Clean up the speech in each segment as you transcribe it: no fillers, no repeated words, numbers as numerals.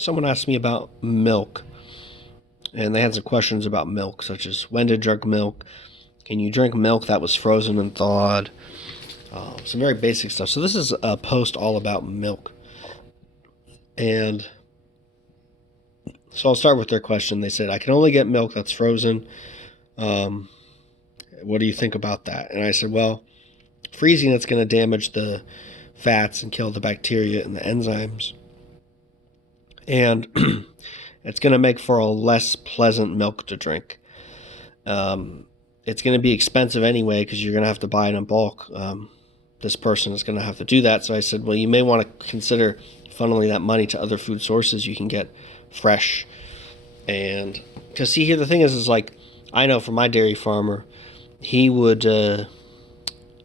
Someone asked me about milk, and they had some questions about milk, such as when to drink milk, can you drink milk that was frozen and thawed, some very basic stuff. So this is a post all about milk. And so I'll start with their question. They said, I can only get milk that's frozen. Um, what do you think about that? And I said, well, freezing it's going to damage the fats and kill the bacteria and the enzymes. And it's going to make for a less pleasant milk to drink. It's going to be expensive anyway because you're going to have to buy it in bulk. This person is going to have to do that. So I said, well, you may want to consider funneling that money to other food sources you can get fresh. And because see here, the thing is like, I know from my dairy farmer, he would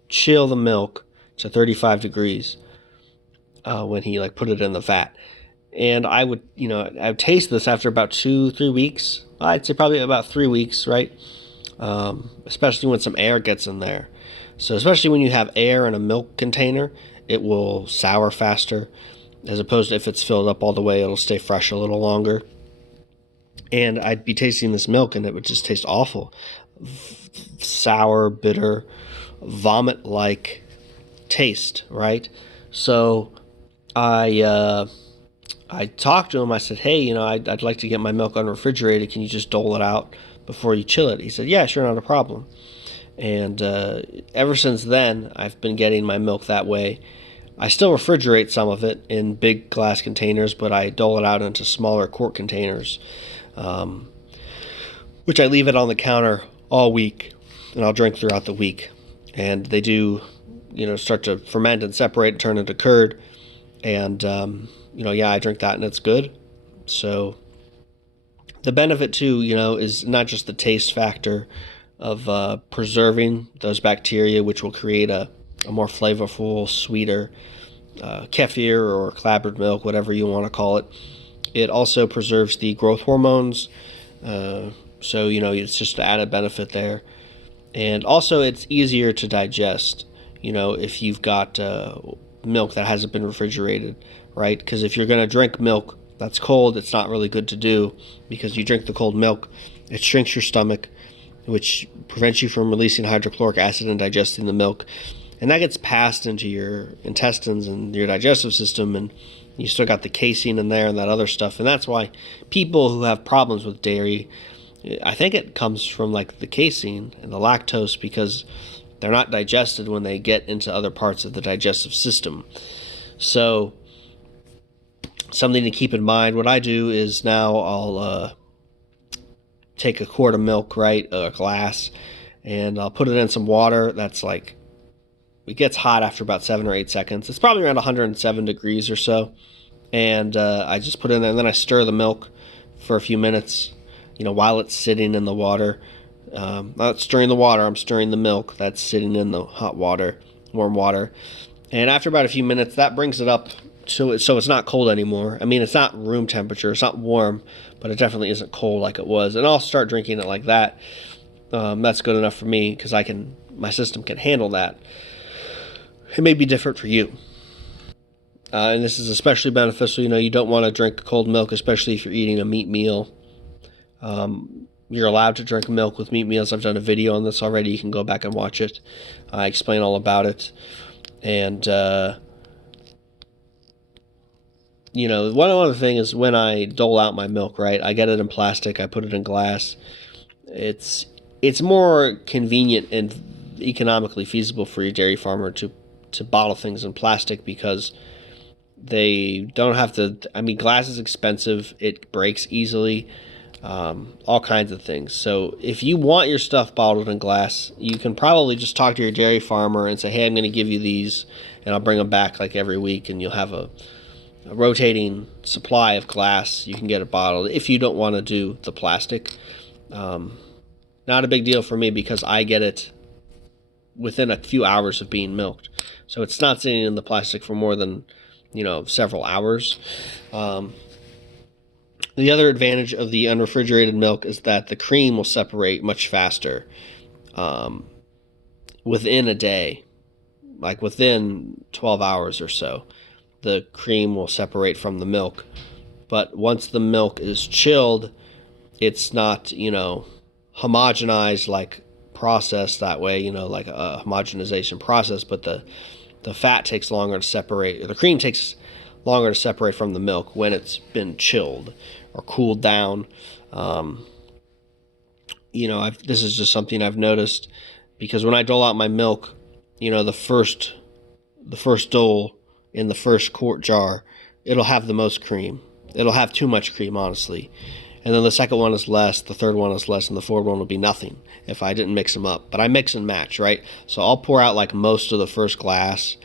chill the milk to 35 degrees when he like put it in the vat. And I would taste this after about 2-3 weeks. I'd say probably about 3 weeks, right? Especially when some air gets in there. So especially when you have air in a milk container, it will sour faster. As opposed to if it's filled up all the way, it'll stay fresh a little longer. And I'd be tasting this milk and it would just taste awful. Sour, bitter, vomit-like taste, right? So I talked to him. I said, hey, I'd like to get my milk unrefrigerated. Can you just dole it out before you chill it? He said, yeah, sure, not a problem. And ever since then, I've been getting my milk that way. I still refrigerate some of it in big glass containers, but I dole it out into smaller quart containers, which I leave it on the counter all week, and I'll drink throughout the week. And they do, start to ferment and separate and turn into curd. And, I drink that and it's good. So the benefit too, is not just the taste factor of preserving those bacteria, which will create a more flavorful, sweeter kefir or clabbered milk, whatever you want to call it. It also preserves the growth hormones. So, it's just an added benefit there. And also it's easier to digest, if you've got milk that hasn't been refrigerated, right? Because if you're going to drink milk that's cold, it's not really good to do because you drink the cold milk, it shrinks your stomach, which prevents you from releasing hydrochloric acid and digesting the milk. And that gets passed into your intestines and your digestive system, and you still got the casein in there and that other stuff. And that's why people who have problems with dairy, I think it comes from like the casein and the lactose because they're not digested when they get into other parts of the digestive system. So something to keep in mind. What I do is now I'll take a quart of milk, right, a glass, and I'll put it in some water that's like, it gets hot after about 7 or 8 seconds. It's probably around 107 degrees or so. And I just put it in there, and then I stir the milk for a few minutes, while it's sitting in the water. Not stirring the water, I'm stirring the milk that's sitting in the hot water, warm water. And after about a few minutes, that brings it up so it's not cold anymore. I mean, it's not room temperature, it's not warm, but it definitely isn't cold like it was. And I'll start drinking it like that. That's good enough for me because my system can handle that. It may be different for you. And this is especially beneficial. You don't want to drink cold milk, especially if you're eating a meat meal. You're allowed to drink milk with meat meals. I've done a video on this already. You can go back and watch it. I explain all about it. And, one other thing is when I dole out my milk, right, I get it in plastic. I put it in glass. It's more convenient and economically feasible for your dairy farmer to bottle things in plastic because they don't have to. I mean, glass is expensive. It breaks easily. All kinds of things. So if you want your stuff bottled in glass, you can probably just talk to your dairy farmer and say, hey, I'm going to give you these and I'll bring them back like every week, and you'll have a rotating supply of glass. You can get it bottled if you don't want to do the plastic. Not a big deal for me because I get it within a few hours of being milked. So it's not sitting in the plastic for more than, several hours. The other advantage of the unrefrigerated milk is that the cream will separate much faster within a day, like within 12 hours or so. The cream will separate from the milk But once the milk is chilled, it's not, homogenized, like processed that way, like a homogenization process, but the fat takes longer to separate, or the cream takes longer to separate from the milk when it's been chilled or cooled down. This is just something I've noticed, because when I dole out my milk, the first dole in the first quart jar, it'll have the most cream. It'll have too much cream, honestly. And then the second one is less, the third one is less, and the fourth one will be nothing if I didn't mix them up. But I mix and match, right? So I'll pour out like most of the first glass,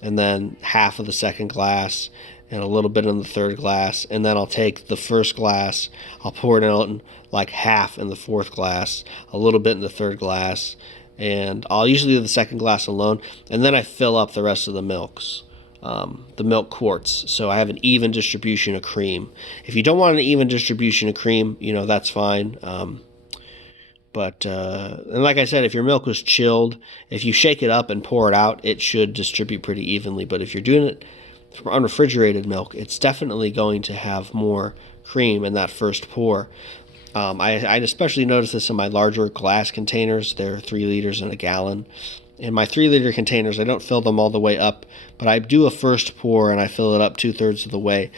and then half of the second glass, and a little bit in the third glass. And then I'll take the first glass, I'll pour it in like half in the fourth glass, a little bit in the third glass, and I'll usually do the second glass alone. And then I fill up the rest of the milks. The milk quarts, so I have an even distribution of cream. If you don't want an even distribution of cream, that's fine. But and like I said, if your milk was chilled, if you shake it up and pour it out, it should distribute pretty evenly. But if you're doing it from unrefrigerated milk, it's definitely going to have more cream in that first pour. I especially notice this in my larger glass containers. They're 3 liters in a gallon. In my 3-liter containers, I don't fill them all the way up, but I do a first pour and I fill it up 2/3 of the way.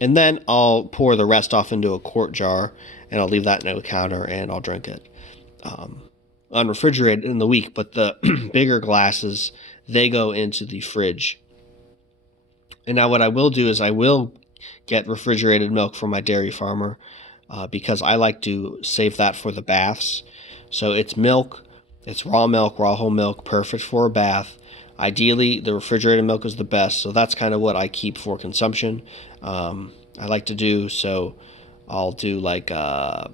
And then I'll pour the rest off into a quart jar, and I'll leave that in a counter, and I'll drink it unrefrigerated in the week. But the bigger glasses, they go into the fridge. And now what I will do is I will get refrigerated milk from my dairy farmer, because I like to save that for the baths. So it's milk. It's raw milk, raw whole milk, perfect for a bath. Ideally, the refrigerated milk is the best, so that's kind of what I keep for consumption. I like to do, so I'll do like, a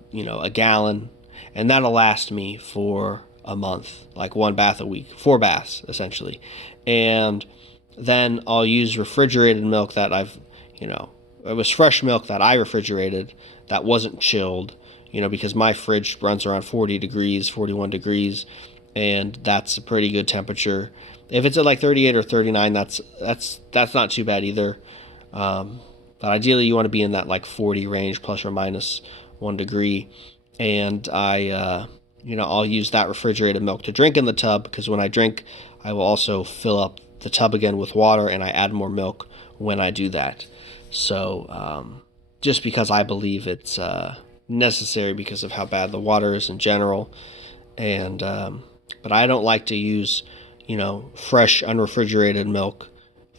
gallon, and that'll last me for a month, like 1 bath a week, 4 baths, essentially. And then I'll use refrigerated milk that it was fresh milk that I refrigerated that wasn't chilled, because my fridge runs around 40 degrees, 41 degrees, and that's a pretty good temperature. If it's at like 38 or 39, that's not too bad either. But ideally, you want to be in that like 40 range, plus or minus 1 degree. And I'll use that refrigerated milk to drink in the tub, because when I drink, I will also fill up the tub again with water, and I add more milk when I do that. So just because I believe it's necessary because of how bad the water is in general. And but I don't like to use fresh unrefrigerated milk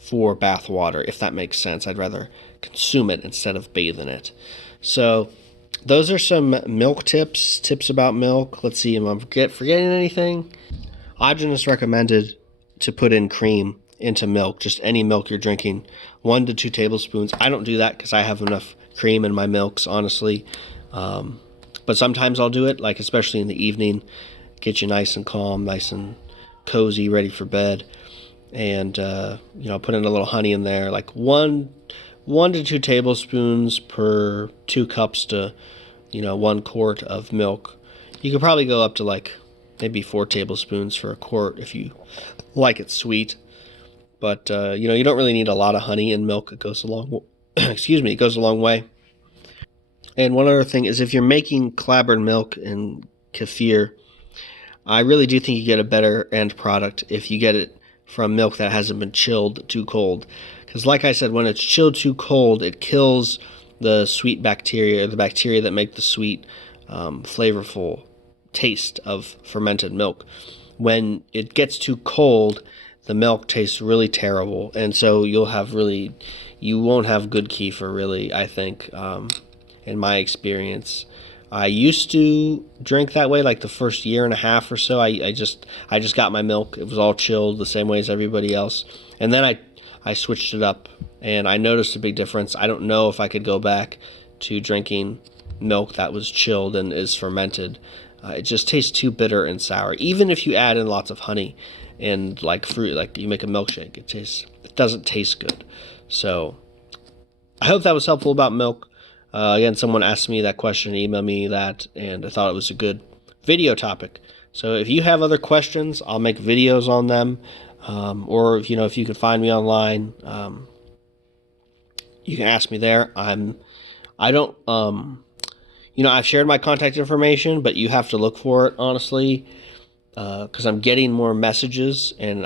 for bath water, if that makes sense. I'd rather consume it instead of bathe in it. So those are some milk tips about milk. Let's see, am I forgetting anything? Aaron has recommended to put in cream into milk, just any milk you're drinking, 1 to 2 tablespoons. I don't do that because I have enough cream in my milks, honestly. But sometimes I'll do it, like especially in the evening, get you nice and calm, nice and cozy, ready for bed. And put in a little honey in there, like 1 to 2 tablespoons per 2 cups to 1 quart of milk. You could probably go up to like maybe 4 tablespoons for a quart if you like it sweet. But you don't really need a lot of honey in milk. It goes a long it goes a long way. And one other thing is, if you're making clabbered milk and kefir, I really do think you get a better end product if you get it from milk that hasn't been chilled too cold. Because like I said, when it's chilled too cold, it kills the sweet bacteria, or the bacteria that make the sweet, flavorful taste of fermented milk. When it gets too cold, the milk tastes really terrible. And so you won't have good kefir, really, I think, in my experience. I used to drink that way, like the first year and a half or so. I just got my milk. It was all chilled the same way as everybody else. And then I switched it up, and I noticed a big difference. I don't know if I could go back to drinking milk that was chilled and is fermented. It just tastes too bitter and sour. Even if you add in lots of honey and like fruit, like you make a milkshake, it doesn't taste good. So I hope that was helpful about milk. Again, someone asked me that question, emailed me that, and I thought it was a good video topic. So if you have other questions, I'll make videos on them. Or if you can find me online, you can ask me there. I'm I don't, I've shared my contact information, but you have to look for it, honestly, because I'm getting more messages, and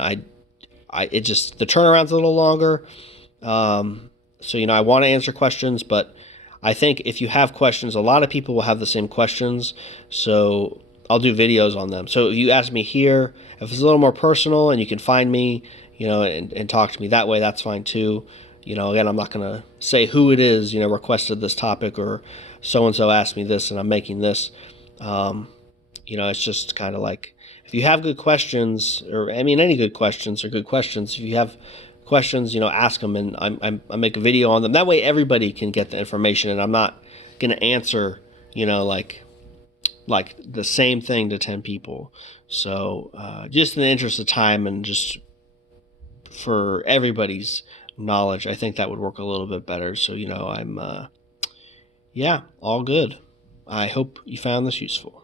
it just, the turnaround's a little longer. So, I want to answer questions, but I think if you have questions, a lot of people will have the same questions. So I'll do videos on them. So if you ask me here, if it's a little more personal and you can find me, and talk to me that way, that's fine too. Again, I'm not going to say who it is, requested this topic, or so-and-so asked me this and I'm making this. It's just kind of like, if you have good questions, or any good questions are good questions. If you have questions, ask them, and I make a video on them. That way everybody can get the information, and I'm not going to answer, like the same thing to 10 people. So just in the interest of time and just for everybody's knowledge, I think that would work a little bit better. So, I'm, yeah, all good. I hope you found this useful.